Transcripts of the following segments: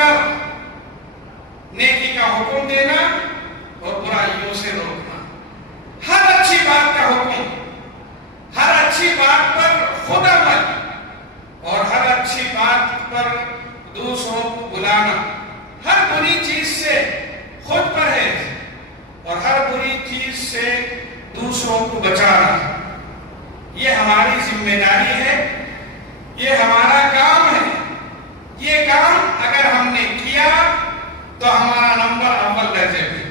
کر نیکی کا حکم دینا اور برائیوں سے روکنا، ہر اچھی بات کا حکم، ہر اچھی بات پر خود عمل اور ہر اچھی بات پر دوسروں کو بلانا، ہر بری چیز سے خود پرہیز اور ہر بری چیز سے دوسروں کو بچانا، یہ ہماری ذمہ داری ہے، یہ ہمارا کام ہے۔ یہ کام اگر ہم نے کیا تو ہمارا نمبر اول درجے میں۔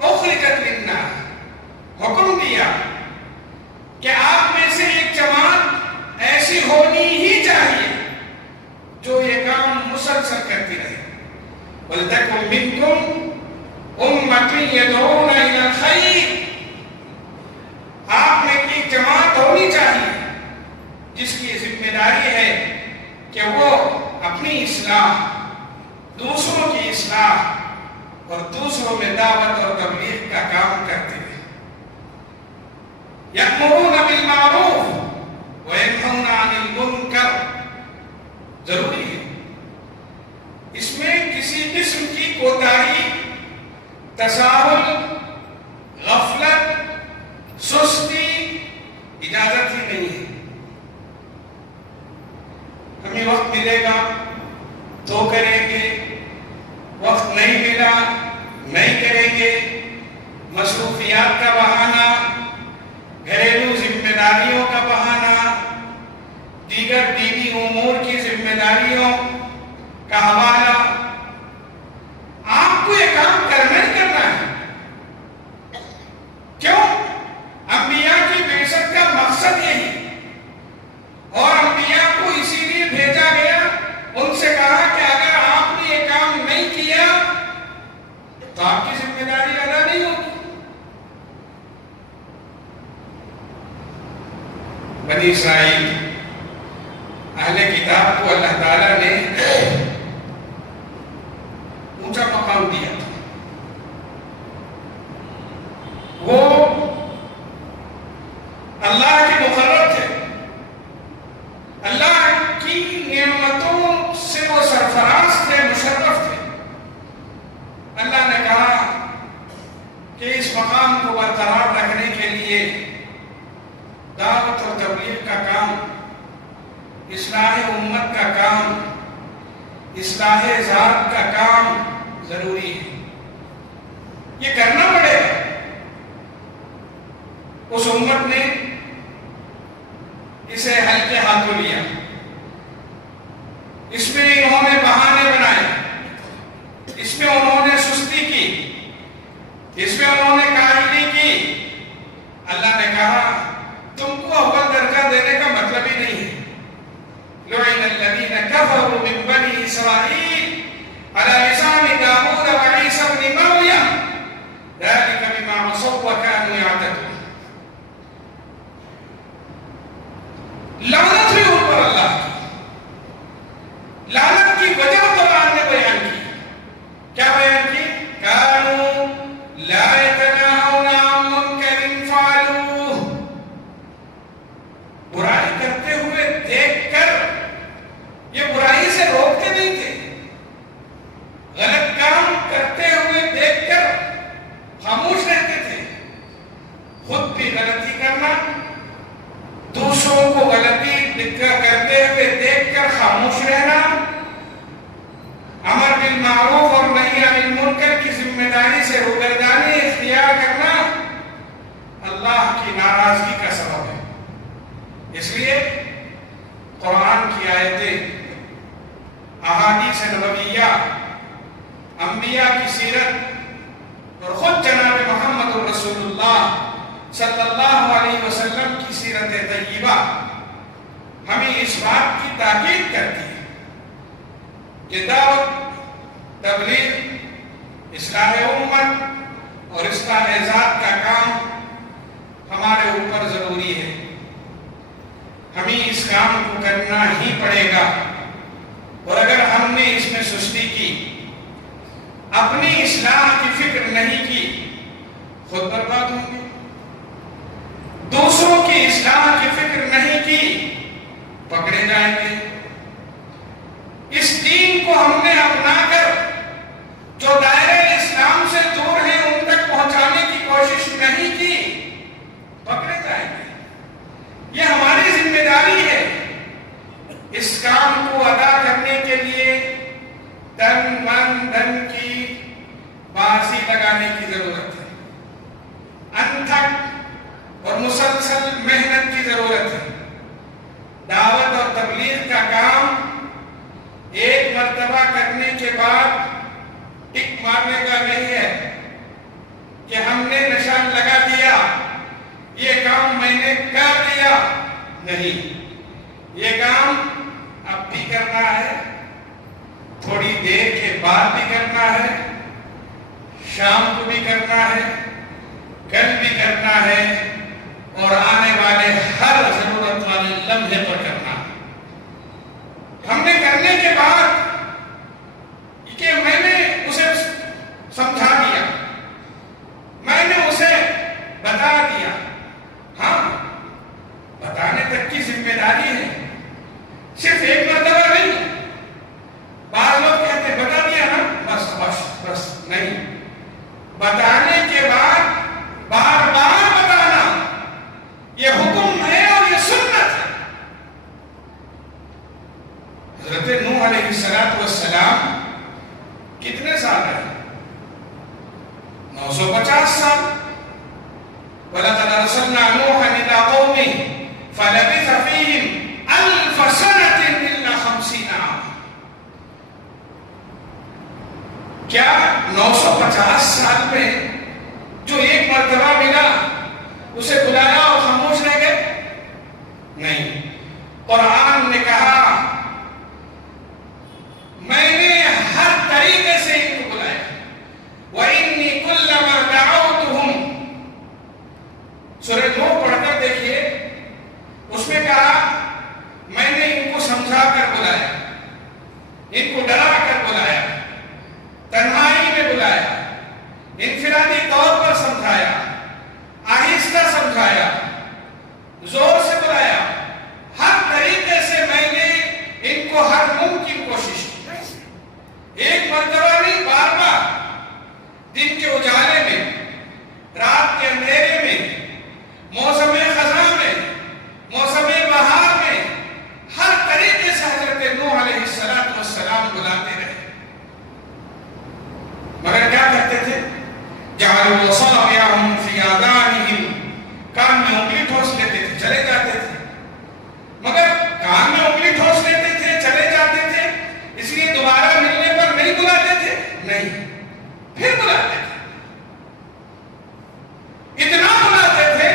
اخرجت للناس، حکم دیا کہ آپ میں سے ایک جماعت ایسی ہونی ہی چاہیے جو یہ کام مسلسل کرتی رہے۔ وَلْتَكُن مِّنكُمْ أُمَّةٌ يَدْعُونَ إِلَى الْخَيْرِ، آپ میں ایک جماعت ہونی چاہیے جس کی ذمہ داری ہے کہ وہ اپنی اصلاح، دوسروں کی اصلاح اور دوسروں میں دعوت اور تبلیغ کا کام کرتے ہیں۔ یأمرون بالمعروف وینہون عن المنکر، ضروری ہے، اس میں کسی قسم کی کوتاہی، تساہل، غفلت، سستی اجازت ہی نہیں ہے۔ ہمیں وقت ملے گا تو کریں گے، وقت نہیں ملا نہیں کریں گے، مصروفیات کا بہانہ، گھریلو ذمہ داریوں کا بہانہ، دیگر دینی امور کی ذمہ داریوں کا حوالہ، آپ کو یہ کام کرنا ہی کرنا ہے۔ کیوں؟ انبیاء کی بعثت کا مقصد یہی، اور انبیاء کو اسی لیے بھیجا گیا، ان سے کہا کہ اگر آپ نے یہ کام نہیں کیا تو آپ کی ذمہ داری ادا نہیں ہوگی۔ بنی اسرائیل، اہل کتاب کو اللہ تعالیٰ نے اونچا مقام دیا تھا، وہ اللہ کے مقرب تھے، اللہ کی نعمتوں سے وہ سرفراز تھے، مشرف تھے۔ اللہ نے کہا کہ اس مقام کو برقرار رکھنے کے لیے دعوت اور تبلیغ کا کام، اصلاح امت کا کام، اصلاح ذات کا کام ضروری ہے، یہ کرنا پڑے گا۔ اس امت نے اسے ہلکے ہاتھوں لیا، اس میں انہوں نے بہانے بنائے، اس میں انہوں نے سستی کی، اس میں انہوں نے کاہلی کی۔ اللہ نے کہا تم کو اول درجہ دینے کا مطلب ہی نہیں ہے۔ لعن الذین کفروا من بنی اسرائیل علی لسان داؤد وعیسی ابن مریم ذلک بما عصوا وکانوا یعتدون۔ لعنت ہوئی ان پر اللہ کی، لعنت کی وجہ قرآن نے بیان کی۔ کیا بیان کی؟ کانوا لا یتناہون عن منکر فعلوہ، برائی کرتے ہوئے دیکھ کر یہ برائی سے روکتے نہیں تھے، غلط کام کرتے ہوئے دیکھ کر خاموش رہتے تھے۔ خود بھی غلطی کرنا، دوسروں کو غلطی کرتے ہوئے دیکھ کر خاموش رہنا، امر بالمعروف اور نہی عن المنکر کی ذمہ داری سے روگردانی اختیار کرنا اللہ کی ناراضگی کا سبب ہے۔ اس لیے قرآن کی آیتیں، احادیث نبویہ، انبیاء کی سیرت اور خود جناب محمد رسول اللہ صلی اللہ علیہ وسلم کی سیرت طیبہ ہمیں اس بات کی تاکید کرتی ہے کہ دعوت، تبلیغ، اصلاح امت اور اصلاح ذات کا کام ہمارے اوپر ضروری ہے۔ ہمیں اس کام کو کرنا ہی پڑے گا، اور اگر ہم نے اس میں سستی کی، اپنی اصلاح کی فکر نہیں کی، خود برباد ہوں گے۔ دوسروں کی اصلاح کی فکر نہیں کی، پکڑے جائیں گے۔ اس دین کو نے اپنا کر جو دائرے اسلام سے دور ہیں ان تک پہنچانے کی کوشش نہیں کی، پکڑے جائیں گے۔ یہ ہماری ذمہ داری ہے۔ اس کام کو ادا کرنے کے لیے تن من دھن کی بازی لگانے کی ضرورت ہے، انتھک اور مسلسل محنت کی ضرورت ہے۔ دعوت اور تبلیغ کا کام ایک مرتبہ کرنے کے بعد ٹک مارنے کا نہیں ہے کہ ہم نے نشان لگا دیا، یہ کام میں نے کر دیا۔ نہیں، یہ کام اب بھی کرنا ہے، تھوڑی دیر کے بعد بھی کرنا ہے، شام کو بھی کرنا ہے، کل بھی کرنا ہے، اور آنے والے ہر ضرورت والے لمحے پر کرنا ہے۔ ہم نے کرنے کے بعد کہ میں نے اسے سمجھا دیا، میں نے اسے بتا دیا، ہاں بتانے تک کی ذمہ داری ہے، صرف ایک مرتبہ نہیں۔ بعض لوگ کہتے بتا دیا نا بس بس بس، نہیں، بتانے کے بعد بار بار بتانا یہ حکم ہے اور یہ سنت ہے۔ حضرت نوح علیہ السلام کتنے سال رہے؟ 950 سال۔ وَلَقَدْ أَرْسَلْنَا نُوحًا إِلَىٰ قَوْمِهِ فَلَبِثَ فِيهِمْ أَلْفَ سَنَةٍ إِلَّا 50 عَامًا۔ کیا 950 سال میں جو ایک مرتبہ ملا اسے بلایا اور خاموش رہ گئے؟ نہیں، قرآن نے کہا میں نے ہر طریقے سے ان کو بلایا۔ وَإِنِّي كُلَّمَا دَعَوْتُهُمْ، سورہ نوح پڑھ کر دیکھیے، اس میں کہا میں نے ان کو سمجھا کر بلایا، ان کو ڈرا کر بلایا، تنہائی میں بلایا، انفرادی طور پر سمجھایا، آہستہ سمجھایا، زور سے بلایا، ہر طریقے سے میں نے ان کو ہر ممکن کوشش کی۔ ایک مرتبہ نہیں، بار بار، دن کے اجالے میں، رات کے اندھیرے میں، موسم خزاں میں، موسم بہار میں، ہر طریقے سے حضرت نوح علیہ السلام بلاتے رہے۔ مگر کیا کہتے تھے؟ جعلوا اصابعهم في آذانهم، کان میں انگلی ٹھوس لیتے تھے، چلے جاتے تھے۔ مگر کان میں انگلی ٹھوس لیتے تھے، چلے جاتے تھے، اس لیے دوبارہ ملنے پر نہیں بلاتے تھے؟ نہیں، پھر بلاتے تھے۔ اتنا بلاتے تھے،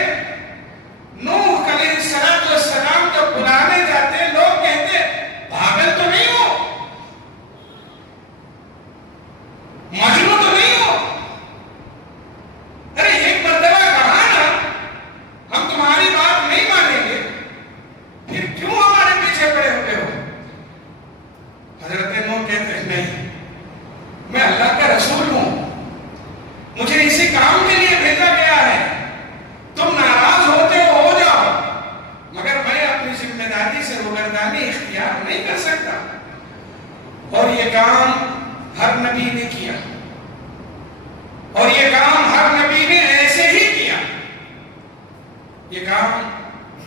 نوح علیہ السلام جب بلانے جاتے لوگ کہتے پاگل تو نہیں ہو، مجنون تو نہیں ہو، ارے ایک مرتبہ کہا نا ہم تمہاری بات نہیں مانیں گے، پھر کیوں ہمارے پیچھے پڑے ہوئے ہو؟ حضرت نوح کہتے ہیں نہیں، میں اللہ کا رسول ہوں، مجھے اسی کام کے لیے بھیجا گیا ہے، تم ناراض ہوتے ہو جاؤ، مگر میں اپنی ذمہ داری سے روگردانی اختیار نہیں کر سکتا۔ اور یہ کام ہر نبی نے کیا، اور یہ کام ہر نبی نے ایسے ہی کیا۔ یہ کام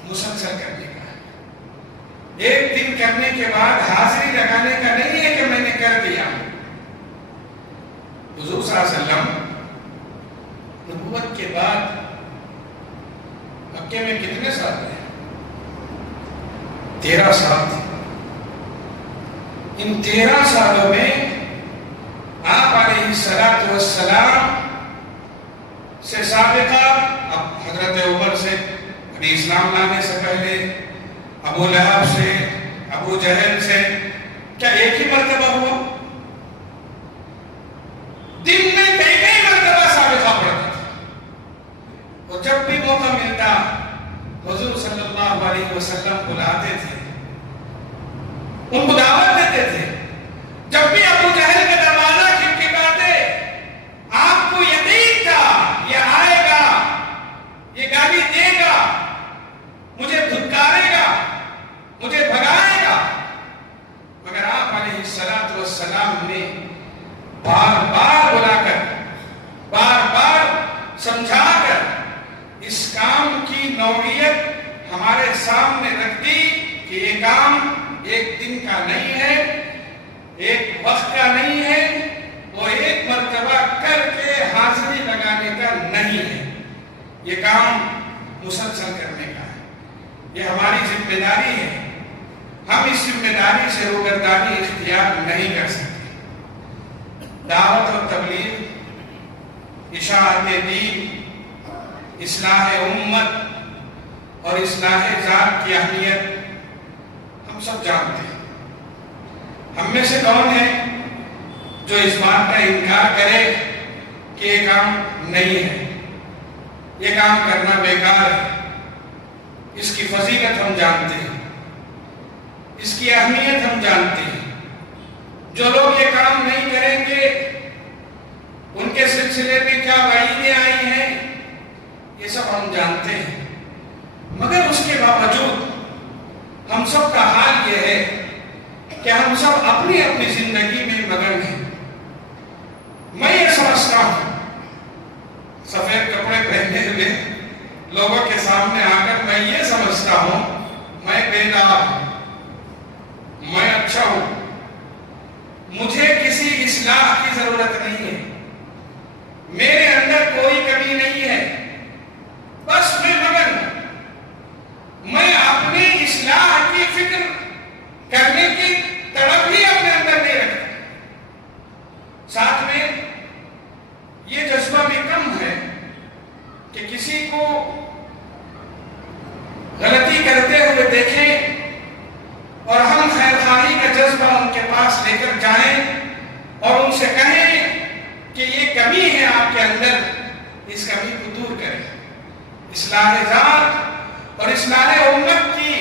مسلسل کرنے کا ہے، ایک دن کرنے کے بعد حاضری لگانے کا نہیں ہے کہ میں نے کر دیا۔ حضور صلی اللہ علیہ وسلم نبوت کے بعد مکے میں کتنے سال رہے؟ 13 سال تھے۔ ان 13 سالوں میں آپ علیہ السلام سے سابقہ، اب حضرت عمر سے، ابھی اسلام لانے سے پہلے، ابو لہب سے، ابو جہل سے، کیا ایک ہی مرتبہ ہوا؟ دن میں کئی مرتبہ سابقہ پڑھتا تھا، اور جب بھی موقع ملتا حضور صلی اللہ علیہ وسلم بلاتے تھے، ان کو دعوت دیتے تھے۔ جب بھی ابو جہل کا دروازہ کھٹکھٹاتے، آپ کو یقین تھا یہ آئے گا، یہ گالی دے گا، مجھے دھتکارے گا، مجھے بھگائے گا، مگر آپ علیہ والسلام نے بار بار بلا کر، بار بار سمجھا کر اس کام کی نوعیت ہمارے سامنے رکھ دی کہ یہ کام ایک دن کا نہیں ہے، ایک وقت کا نہیں ہے، وہ ایک مرتبہ کر کے حاضری لگانے کا نہیں ہے، یہ کام مسلسل کرنے کا ہے، یہ ہماری ذمہ داری ہے۔ ہم اس ذمہ داری سے روگردانی اختیار نہیں کر سکتے۔ دعوت و تبلیغ، اشاعت دین، اصلاح امت اور اصلاح ذات کی اہمیت ہم سب جانتے ہیں۔ ہم میں سے کون ہے جو اس بات کا انکار کرے کہ یہ کام نہیں ہے، یہ کام کرنا بیکار ہے؟ اس کی فضیلت ہم جانتے ہیں، اس کی اہمیت ہم جانتے ہیں۔ جو لوگ یہ کام نہیں کریں گے ان کے سلسلے میں کیا وعیدیں آئی ہیں یہ سب ہم جانتے ہیں، مگر اس کے باوجود ہم سب کا حال یہ ہے کہ ہم سب اپنی اپنی زندگی میں مگن ہیں۔ میں یہ سمجھتا ہوں، سفید کپڑے پہنے ہوئے لوگوں کے سامنے آ کر میں یہ سمجھتا ہوں میں بیدار ہوں، میں اچھا ہوں، مجھے کسی اصلاح کی ضرورت نہیں ہے، میرے اندر کوئی کمی نہیں ہے، بس میں مگن ہوں۔ میں اپنی اصلاح کی فکر کرنے کی تڑپ ہی اپنے اندر نہیں رکھتا، ساتھ میں یہ جذبہ بھی کم ہے کہ کسی کو غلطی کرتے ہوئے دیکھیں اور ہم خیر خواہی کا جذبہ ان کے پاس لے کر جائیں اور ان سے کہیں کہ یہ کمی ہے آپ کے اندر، اس کمی کو دور کریں۔ اصلاح ذات اور اصلاح امت کی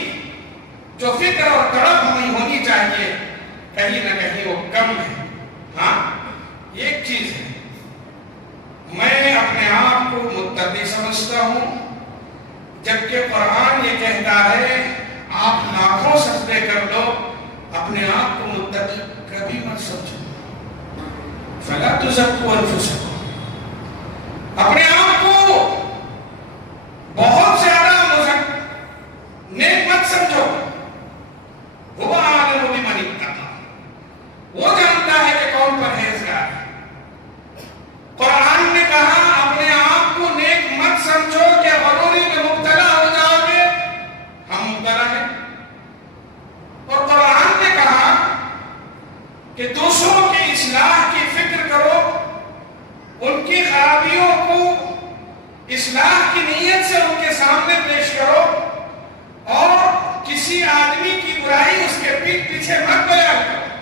جو فکر اور تڑپ ہمیں ہونی چاہیے کہیں نہ کہیں وہ کم ہے۔ ہاں ایک چیز ہے، میں اپنے آپ کو متقی سمجھتا ہوں، جبکہ قرآن یہ کہتا ہے آپ لاکھوں سجدے کر لو، اپنے آپ کو متقی کبھی مت سمجھو۔ فَلَا تُزَكُّوا أَنفُسَكُمْ، اپنے آپ کو بہت زیادہ نیک مت سمجھو۔ هُوَ أَعْلَمُ بِمَنِ اتَّقَىٰ، وہ جانتا ہے کہ کون پرہیزگار ہے۔ قرآن نے کہا اپنے آپ کو نیک مت سمجھو کہ غروری میں مبتلا ہو جاؤ گے، ہم مبتلا ہیں۔ اور قرآن نے کہا کہ دوسروں کی اصلاح کی فکر کرو، ان کی خرابیوں کو اصلاح کی نیت سے ان کے سامنے پیش کرو، اور کسی آدمی کی برائی اس کے پیٹھ پیچھے مت بیان کرو۔